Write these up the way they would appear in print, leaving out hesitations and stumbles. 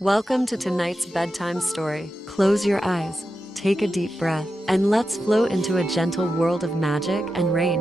Welcome to tonight's bedtime story. Close your eyes, take a deep breath, and let's float into a gentle world of magic and rain.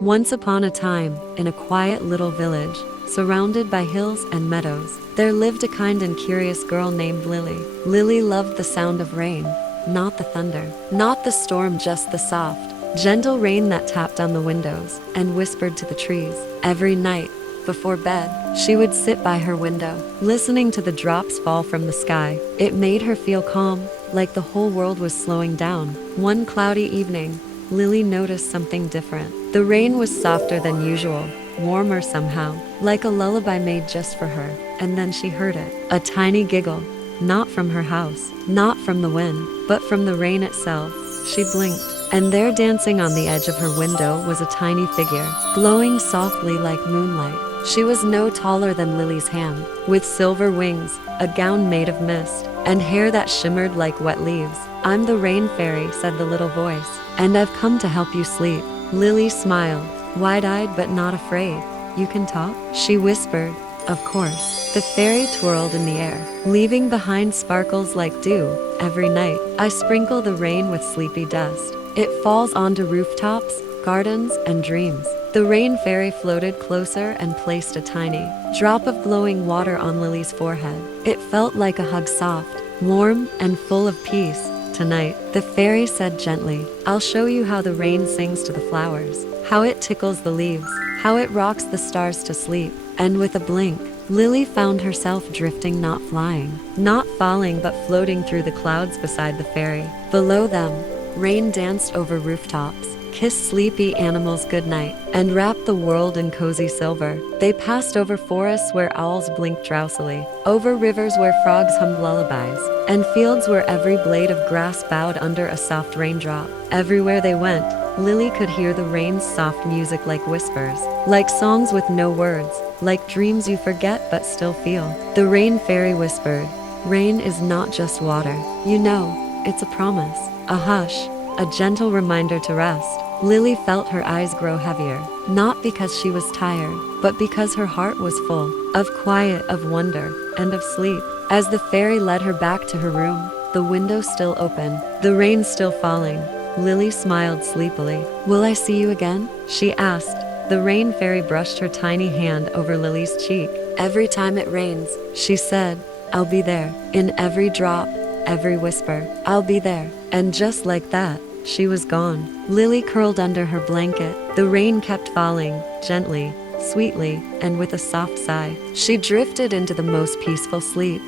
Once upon a time, in a quiet little village, surrounded by hills and meadows, there lived a kind and curious girl named Lily. Lily loved the sound of rain, not the thunder, not the storm, just the soft, gentle rain that tapped on the windows and whispered to the trees. Every night, before bed, she would sit by her window, listening to the drops fall from the sky. It made her feel calm, like the whole world was slowing down. One cloudy evening, Lily noticed something different. The rain was softer than usual, warmer somehow, like a lullaby made just for her. And then she heard it, a tiny giggle, not from her house, not from the wind, but from the rain itself. She blinked, and there, dancing on the edge of her window, was a tiny figure, glowing softly like moonlight. She was no taller than Lily's hand, with silver wings, a gown made of mist, and hair that shimmered like wet leaves. "I'm the rain fairy," said the little voice, "and I've come to help you sleep." Lily smiled, wide-eyed but not afraid. "You can talk?" she whispered. "Of course." The fairy twirled in the air, leaving behind sparkles like dew. "Every night, I sprinkle the rain with sleepy dust. It falls onto rooftops, gardens, and dreams." The rain fairy floated closer and placed a tiny drop of glowing water on Lily's forehead. It felt like a hug, soft, warm, and full of peace. "Tonight," the fairy said gently, "I'll show you how the rain sings to the flowers, how it tickles the leaves, how it rocks the stars to sleep." And with a blink, Lily found herself drifting, not flying, not falling, but floating through the clouds beside the fairy. Below them, rain danced over rooftops, kissed sleepy animals goodnight, and wrapped the world in cozy silver. They passed over forests where owls blinked drowsily, over rivers where frogs hummed lullabies, and fields where every blade of grass bowed under a soft raindrop. Everywhere they went, Lily could hear the rain's soft music, like whispers, like songs with no words, like dreams you forget but still feel. The rain fairy whispered, "Rain is not just water. You know, it's a promise, a hush, a gentle reminder to rest." Lily felt her eyes grow heavier, not because she was tired, but because her heart was full of quiet, of wonder, and of sleep. As the fairy led her back to her room, the window still open, the rain still falling, Lily smiled sleepily. "Will I see you again?" she asked. The rain fairy brushed her tiny hand over Lily's cheek. "Every time it rains," she said, "I'll be there. In every drop, every whisper, I'll be there." And just like that, she was gone. Lily curled under her blanket. The rain kept falling, gently, sweetly, and with a soft sigh, she drifted into the most peaceful sleep.